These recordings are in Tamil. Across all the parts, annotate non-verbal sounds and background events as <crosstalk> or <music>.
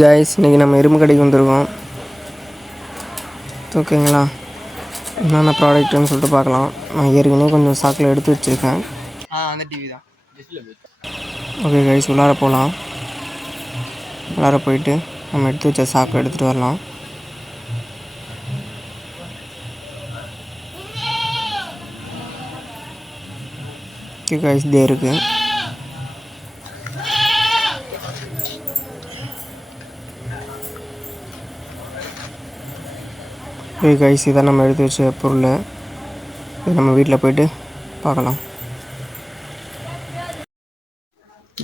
கைஸ் இன்றைக்கி நம்ம இரும்பு கடைக்கு வந்திருக்கோம். ஓகேங்களா? என்னென்ன ப்ராடக்ட்டுன்னு சொல்லிட்டு பார்க்கலாம். நான் ஏற்கனவே கொஞ்சம் சாக்கில் எடுத்து வச்சுருக்கேன். ஆ அந்த டிவி தான். ஓகே கைஸ் உள்ளார போகலாம் உள்ளார போயிட்டு நம்ம எடுத்து வச்ச சாக்கில் எடுத்துகிட்டு வரலாம். ஓகே கைஸ் இதே இருக்குது ஓகே கைஸ் இதான் நம்ம எடுத்து வச்ச பொருள். இது நம்ம வீட்டில் போயிட்டு பார்க்கலாம்.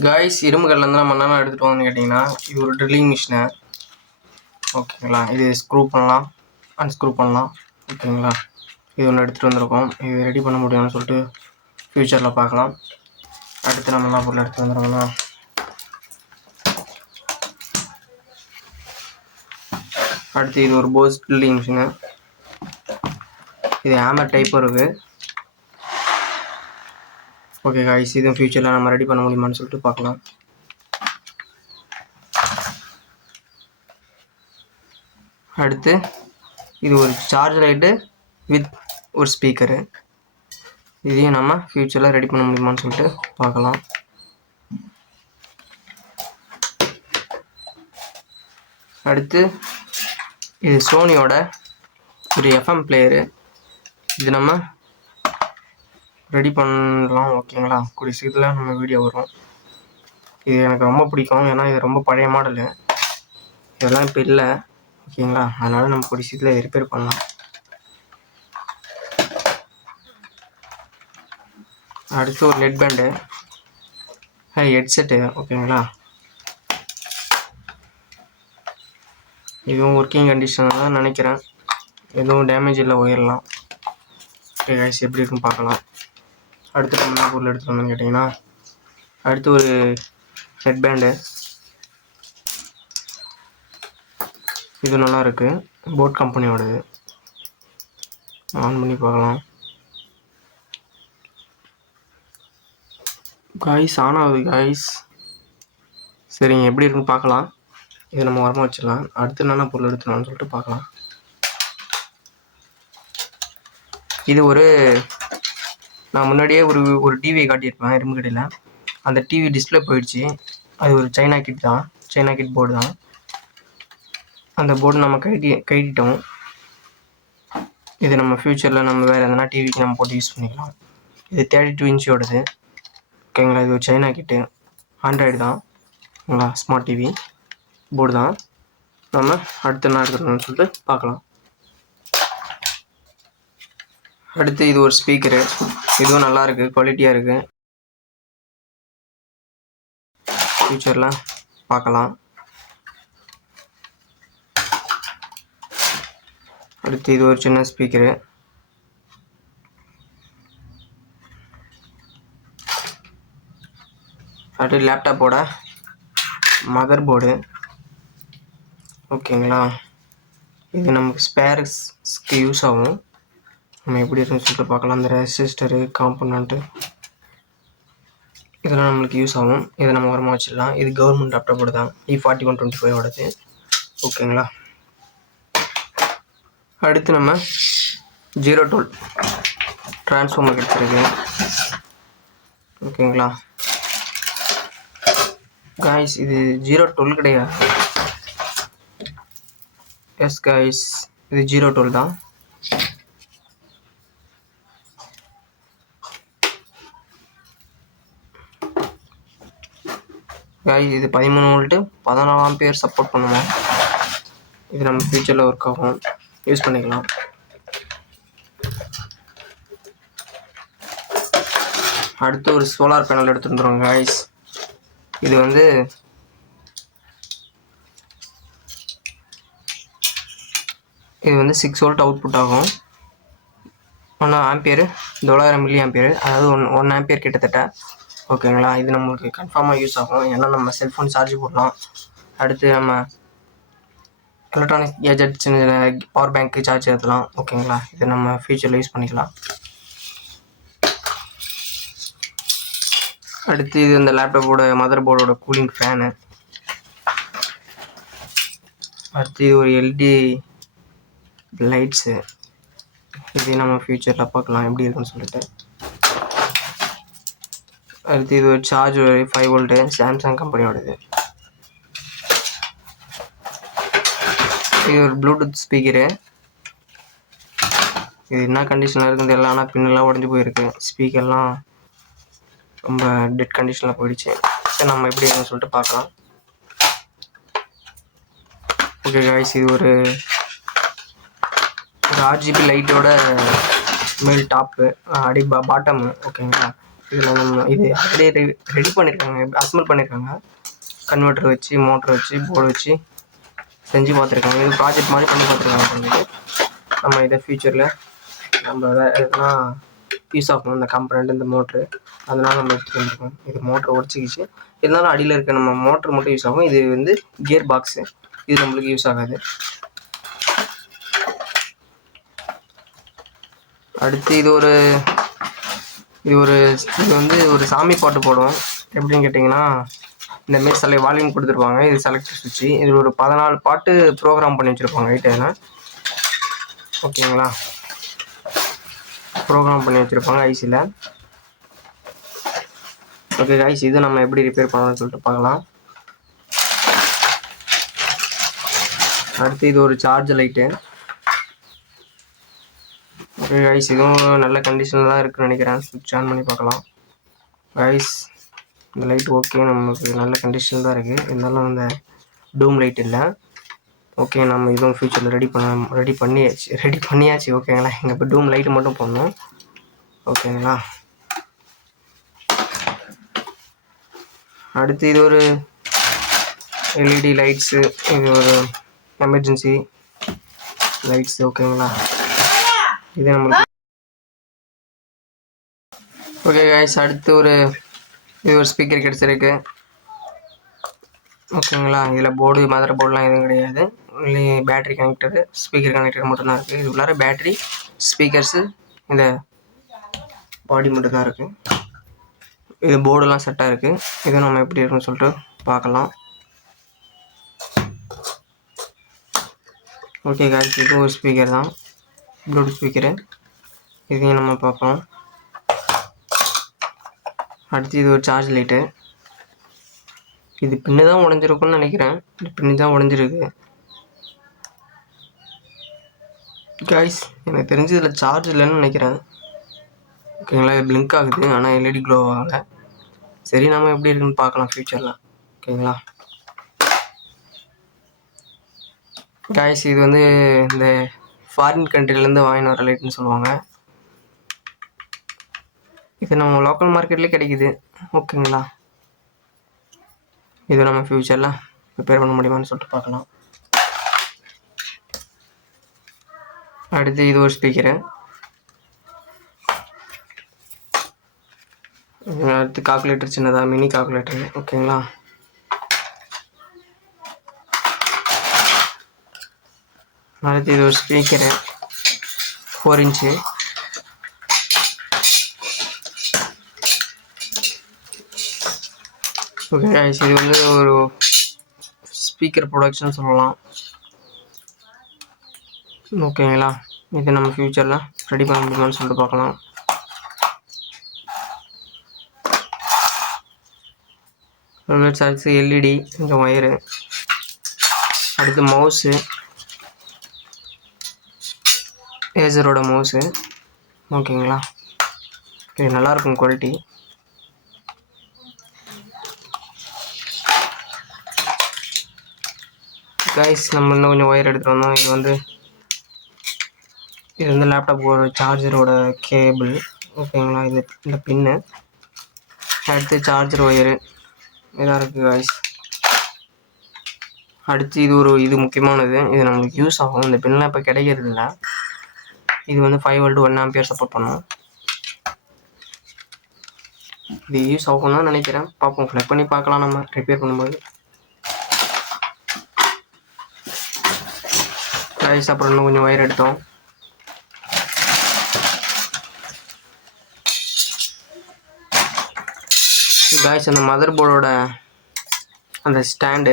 காய்ஸ் இரும்பு கல்லேருந்து நம்ம என்னென்ன எடுத்துகிட்டு வந்தோம்னு கேட்டிங்கன்னா இது ஒரு ட்ரில்லிங் மிஷினு ஓகேங்களா இது ஸ்க்ரூ பண்ணலாம். அன்ஸ்க்ரூ பண்ணலாம். ஓகேங்களா இது ஒன்று எடுத்துகிட்டு வந்திருக்கோம். இது ரெடி பண்ண முடியும்னு சொல்லிட்டு ஃப்யூச்சரில் பார்க்கலாம். அடுத்து நம்ம என்ன பொருள் எடுத்துகிட்டு வந்துருக்கோம்னா அடுத்து இது ஒரு போஸ் ட்ரில்லிங் மிஷினு இது ஹேமர் டைப்பும் இருக்குது ஓகே காய்ஸ் இதுவும் ஃப்யூச்சரில் நம்ம ரெடி பண்ண முடியுமான்னு சொல்லிட்டு பார்க்கலாம். அடுத்து இது ஒரு சார்ஜ் லைட்டு வித் ஒரு ஸ்பீக்கரு இதையும் நம்ம ஃப்யூச்சரில் ரெடி பண்ண முடியுமான்னு சொல்லிட்டு பார்க்கலாம். அடுத்து இது சோனியோட ஒரு எஃப்எம் பிளேயரு இது நம்ம ரெடி பண்ணலாம் ஓகேங்களா கூடிய சீக்கிரத்தில் நம்ம வீடியோ வரும் இது எனக்கு ரொம்ப பிடிக்கும். ஏன்னா இது ரொம்ப பழைய மாடலு இதெல்லாம் இப்போ இல்லை. ஓகேங்களா அதனால் நம்ம கூடிய சீக்கிரத்தில் ரிப்பேர் பண்ணலாம். அடுத்து ஒரு நெட் பேண்டு ஹெட்செட்டு ஓகேங்களா இதுவும் ஒர்க்கிங் கண்டிஷன் தான் நினைக்கிறேன். எதுவும் டேமேஜ் இல்லை ஒயர்லாம் ஓகே கைஸ் எப்படி இருக்குன்னு பார்க்கலாம். அடுத்து நம்ம என்ன பொருள் எடுத்துகிட்டு வந்தோம்னு கேட்டிங்கன்னா அடுத்து ஒரு ஹெட் பேண்டு இது நல்லா இருக்குது போட் கம்பெனியோடது ஆன் பண்ணி பார்க்கலாம். காய்ஸ் ஆன் ஆகுது காய்ஸ் சரிங்க எப்படி இருக்குன்னு பார்க்கலாம். இது நம்ம உரமாக வச்சிடலாம். அடுத்து என்னென்ன பொருள் எடுத்துக்கலாம்னு சொல்லிட்டு பார்க்கலாம். இது ஒரு நான் முன்னாடியே ஒரு ஒரு டிவியை காட்டியிருப்பேன் இரும்பு கடையில். அந்த டிவி டிஸ்பிளே போயிடுச்சு. அது ஒரு சைனா கிட் தான். சைனா கிட் போர்டு தான். அந்த போர்டு நம்ம கைட்டி கைட்டிட்டோம் இது நம்ம ஃப்யூச்சரில் நம்ம வேறு எதனா டிவிக்கு நம்ம போட்டு யூஸ் பண்ணிக்கலாம். இது தேர்ட்டி டூ இன்ச்சோடது ஓகேங்களா இது ஒரு சைனா கிட்டு ஆண்ட்ராய்டு தான். ஓகேங்களா ஸ்மார்ட் டிவி போர்டு தான். நம்ம அடுத்த என்ன எடுத்துக்கணும்னு சொல்லிட்டு பார்க்கலாம். அடுத்து இது ஒரு ஸ்பீக்கரு இதுவும் நல்லா இருக்கு குவாலிட்டியாக இருக்கு. ஃப்யூச்சர்லாம் பார்க்கலாம். அடுத்து இது ஒரு சின்ன ஸ்பீக்கரு அடுத்து லேப்டாப்போட மதர் போர்டு ஓகேங்களா இது நமக்கு ஸ்பேர்ஸ்க்கு யூஸ் ஆகும். நம்ம எப்படி இருக்குன்னு சொல்லிட்டு பார்க்கலாம். அந்த ரெசிஸ்டரு காம்பனண்ட்டு இதெல்லாம் நம்மளுக்கு யூஸ் ஆகும். இதை நம்ம உரமாக வச்சிடலாம். இது கவர்மெண்ட் லேப்டாப்போட தான். இ ஃபார்ட்டி ஒன் டுவெண்ட்டி ஃபைவோடது ஓகேங்களா அடுத்து நம்ம ஜீரோ டுவெல் ட்ரான்ஸ்ஃபார்மர் கிடச்சிருக்கு ஓகேங்களா காய்ஸ் இது ஜீரோ டுவெல் கிடையாது. எஸ் காய்ஸ் இது ஜீரோ டுவெல் தான். காய் இது பதிமூணு வோல்ட்டு பதினாலாம் பேர் சப்போர்ட் பண்ணுவோம். இது நம்ம ஃப்யூச்சரில் ஒர்க் ஆகும். யூஸ் பண்ணிக்கலாம். அடுத்து ஒரு சோலார் பேனல் எடுத்துருந்துருவோம் காய்ஸ் இது வந்து இது வந்து சிக்ஸ் வோல்ட் அவுட்புட் ஆகும். ஒன்று ஆம்பியர் தொள்ளாயிரம் மில்லி ஆம்பியர் அதாவது ஒன் ஒன் ஆம்பியர் கிட்டத்தட்ட. ஓகேங்களா இது நம்மளுக்கு கன்ஃபார்மாக யூஸ் ஆகும். ஏன்னா நம்ம செல்ஃபோன் சார்ஜ் போடலாம். அடுத்து நம்ம எலக்ட்ரானிக் கேஜெட் சின்ன சின்ன பவர் பேங்க்கு சார்ஜ் ஏற்றலாம் ஓகேங்களா இது நம்ம ஃபியூச்சரில் யூஸ் பண்ணிக்கலாம். அடுத்து இது இந்த லேப்டாப்போட மதர் போர்டோட கூலிங் ஃபேனு அடுத்து இது ஒரு எல்டி லைட்ஸு இது நம்ம ஃப்யூச்சரில் பார்க்கலாம். எப்படி இருக்குன்னு சொல்லிட்டு. அடுத்து இது ஒரு சார்ஜர் ஃபைவ் வோல்ட்டு சாம்சங் கம்பெனியோடது இது ஒரு ப்ளூடூத் ஸ்பீக்கரு இது என்ன கண்டிஷனில் இருக்குது தெரியல ஆனால் பின்னெல்லாம் உடஞ்சி போயிருக்கு. ஸ்பீக்கர்லாம் ரொம்ப டெட் கண்டிஷனில் போயிடுச்சு. சரி நம்ம எப்படி இருக்குன்னு சொல்லிட்டு பார்க்கலாம். ஓகே காய்ஸ் இது ஒரு ஒரு ஆர்ஜிபி லைட்டோட மேல் டாப்பு அடி பா பாட்டமு ஓகேங்களா இதில் நம்ம இது ஆல்ரெடி ரெடி பண்ணியிருக்காங்க அசம்பிள் பண்ணியிருக்காங்க கன்வெர்ட்டர் வச்சு மோட்டர் வச்சு போர்டு வச்சு செஞ்சு பார்த்துருக்காங்க. இது ப்ராஜெக்ட் மாதிரி பண்ணி பார்த்துருக்காங்க பண்ணிட்டு நம்ம இதை ஃபியூச்சரில் நம்ம எதுனா யூஸ் ஆகணும் இந்த கம்பனண்ட் இந்த மோட்ரு அதனால நம்ம எடுத்துகிட்டு வந்துருக்கோம். இது மோட்ரு உடச்சிக்கிச்சு. இருந்தாலும் அடியில் இருக்க நம்ம மோட்ரு மட்டும் யூஸ் ஆகும். இது வந்து கியர் பாக்ஸு இது நம்மளுக்கு யூஸ் ஆகாது. அடுத்து இது ஒரு இது ஒரு இது வந்து ஒரு சாமி பாட்டு போடும் எப்படின்னு கேட்டிங்கன்னா இந்த மாரி சில வால்யூம் கொடுத்துருப்பாங்க. இது செலக்ட் சுவிட்சு இது ஒரு பதினாலு பாட்டு ப்ரோக்ராம் பண்ணி வச்சுருப்பாங்க ஐடியில் ஓகேங்களா? ப்ரோக்ராம் பண்ணி வச்சுருப்பாங்க ஐசியில் ஓகே ஐஸ் இது நம்ம எப்படி ரிப்பேர் பண்ணணும்னு சொல்லிட்டு பார்க்கலாம். அடுத்து இது ஒரு சார்ஜ் லைட்டு ரைஸ் இதுவும் நல்ல கண்டிஷனில் தான் இருக்குன்னு நினைக்கிறேன். சுவிட்ச் ஆன் பண்ணி பார்க்கலாம். ரைஸ் இந்த லைட் ஓகே நமக்கு நல்ல கண்டிஷன் தான் இருக்குது இருந்தாலும் அந்த டூம் லைட் இல்லை. ஓகே நம்ம இதுவும் ஃபியூச்சரில் ரெடி பண்ண ரெடி பண்ணியாச்சு. <laughs> ரெடி பண்ணியாச்சு ஓகேங்களா எங்கள் இப்போ டூம் லைட்டு மட்டும் போடணும். ஓகேங்களா அடுத்து இது ஒரு எல்இடி லைட்ஸு இது ஒரு எமர்ஜென்சி லைட்ஸ் ஓகேங்களா இது நம்மளுக்கு ஓகே கைஸ் அடுத்து ஒரு இது ஒரு ஸ்பீக்கர் கிடச்சிருக்கு. ஓகேங்களா இதில் போர்டு மதர் போர்டுலாம் எதுவும் கிடையாது. Only battery connector speaker connector மட்டும்தான் இருக்குது இது உள்ளார பேட்டரி ஸ்பீக்கர்ஸு இந்த பாடி மட்டும்தான் இருக்குது இது போர்டுலாம் செட்டாக இருக்குது இது நம்ம எப்படி இருக்குன்னு சொல்லிட்டு பார்க்கலாம். ஓகே காய்ஸ் இது ஒரு ஸ்பீக்கர் தான். ப்ளூடூத் ஸ்பீக்கரு இதையும் நம்ம பார்ப்போம். அடுத்து இது ஒரு சார்ஜ் லைட்டு இது பின்னு தான் உடஞ்சிருக்கும்னு நினைக்கிறேன். இது பின்னு தான் உடஞ்சிருக்கு. காய்ஸ் எனக்கு தெரிஞ்சு இதில் சார்ஜ் இல்லைன்னு நினைக்கிறேன். ஓகேங்களா இது பிளிங்க் ஆகுது. ஆனால் எல்இடி க்ளோ ஆகலை. சரி நம்ம எப்படி இருக்குன்னு பார்க்கலாம் ஃப்யூச்சரில் ஓகேங்களா காய்ஸ் இது வந்து இந்த ஃபாரின் கண்ட்ரிலேருந்து வாங்கின வர லைட்னு சொல்லுவாங்க. இது நம்ம லோக்கல் மார்க்கெட்லேயே கிடைக்குது. ஓகேங்களா இது நம்ம ஃப்யூச்சரில் ரிப்பேர் பண்ண முடியுமான்னு சொல்லிட்டு பார்க்கலாம். அடுத்து இது ஒரு ஸ்பீக்கரு அடுத்து கால்குலேட்டர் சின்னதாக மினி கால்குலேட்டர் ஓகேங்களா அடுத்து இது ஒரு ஸ்பீக்கரு ஃபோர் இன்ச்சு ஓகே இது வந்து ஒரு ஸ்பீக்கர் ப்ரொடக்ஷன் சொல்லலாம். ஓகேங்களா இது நம்ம ஃப்யூச்சரில் ரெடி பண்ண முடியுமான்னு சொல்லிட்டு பார்க்கலாம். அடுத்து எல்இடி கொஞ்சம் ஒயரு அடுத்து மவுஸு ஏசரோட மவுஸு ஓகேங்களா? இது நல்லாயிருக்கும் குவாலிட்டி கைஸ் நம்ம இன்னும் கொஞ்சம் ஒயர் எடுத்துகிட்டு வந்தோம். இது வந்து இது வந்து லேப்டாப் ஒரு சார்ஜரோட கேபிள் ஓகேங்களா? இது இந்த பின்னு அடுத்து சார்ஜர் ஒயரு இதாக இருக்குது கைஸ் அடுத்து இது ஒரு இது முக்கியமானது. இது நம்மளுக்கு யூஸ் ஆகும். இந்த பின்லாம் இப்போ கிடைக்கிறது இல்லை இது வந்து five volt one ampere support பண்ணும். இது யூஸ் ஆகும்னு தான் நினைக்கிறேன். பார்ப்போம். ஃப்ளக் பண்ணி பார்க்கலாம் நம்ம. ரிப்பேர் பண்ணும்போது. கைஸ் அப்புறம் இன்னும் கொஞ்சம் ஒயர் எடுத்தோம். காய்ஸ் அந்த மதர் போர்டோட அந்த ஸ்டாண்டு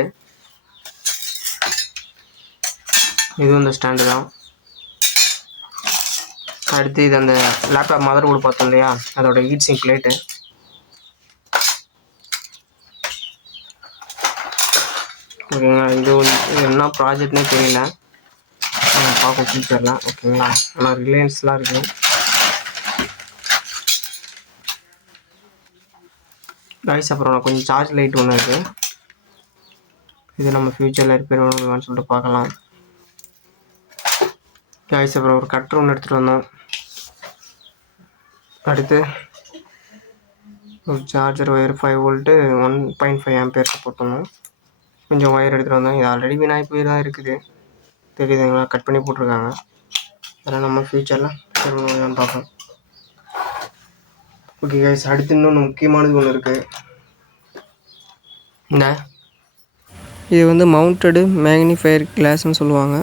இதுவும் இந்த ஸ்டாண்டு தான். அடுத்து இது அந்த லேப்டாப் மதர் போர்டு பார்த்தோம் இல்லையா? அதோட ஹீட் சிங் பிளேட்டு ஓகேங்களா இது என்ன ப்ராஜெக்ட்னே தெரியல. பார்க்கும் ஃபியூச்சரில் ஓகேங்களா? ஆனால் ரிலையன்ஸ்லாம் இருக்குது கைஸ் அப்புறம் கொஞ்சம் சார்ஜ் லைட் ஒன்று இருக்குது இது நம்ம ஃப்யூச்சரில் ரிப்பேர் பண்ணுவான்னு சொல்லிட்டு பார்க்கலாம். கைஸ் அப்புறம் ஒரு கட்டர் ஒன்று எடுத்துகிட்டு வந்தோம். அடுத்து ஒரு charger wire five volt one point five ampere போட்டோம் கொஞ்சம் ஒயர் எடுத்துகிட்டு வந்தோம். இது ஆல்ரெடி வீணாகி போய் தான் இருக்குது. தெரியுதுங்களா கட் பண்ணி போட்டிருக்காங்க. அதெல்லாம் நம்ம ஃப்யூச்சரில் பார்ப்போம். ஓகே கைஸ் அடுத்து இன்னொன்று முக்கியமானது ஒன்று இருக்குது இந்த இது வந்து மவுண்டடு மேக்னிஃபயர் கிளாஸ்னு சொல்லுவாங்க.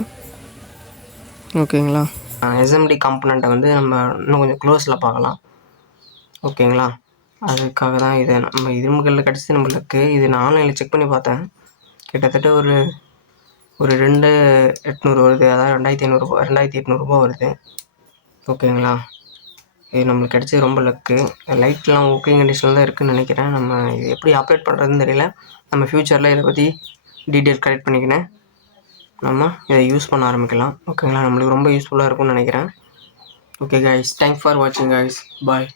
ஓகேங்களா எஸ்எம்டி காம்பனண்ட்டை வந்து நம்ம இன்னும் கொஞ்சம் க்ளோஸில் பார்க்கலாம். ஓகேங்களா? அதுக்காக தான் இதை நம்ம இரும்புகளில் கிடச்சி நம்மளுக்கு இது நான் ஆன்லைனில் செக் பண்ணி பார்த்தேன். கிட்டத்தட்ட ஒரு ஒரு ரெண்டு எட்நூறு வருது. அதாவது ரெண்டாயிரத்தி ஐநூறுரூபா ரெண்டாயிரத்தி எட்நூறுபா வருது. ஓகேங்களா? இது நம்மளுக்கு கிடச்சது ரொம்ப லக்கு லைட்லாம் ஓகே கண்டிஷனில் தான் இருக்குதுன்னு நினைக்கிறேன். நம்ம இது எப்படி ஆப்ரேட் பண்ணுறதுன்னு தெரியல. நம்ம ஃப்யூச்சரில் இதை பற்றி டீட்டெயில் கலெக்ட் பண்ணிக்கினேன். நம்ம இதை யூஸ் பண்ண ஆரம்பிக்கலாம். ஓகேங்களா? நம்மளுக்கு ரொம்ப யூஸ்ஃபுல்லாக இருக்கும்னு நினைக்கிறேன். ஓகே கைஸ் தேங்க்ஸ் ஃபார் வாட்சிங் கைஸ் பாய்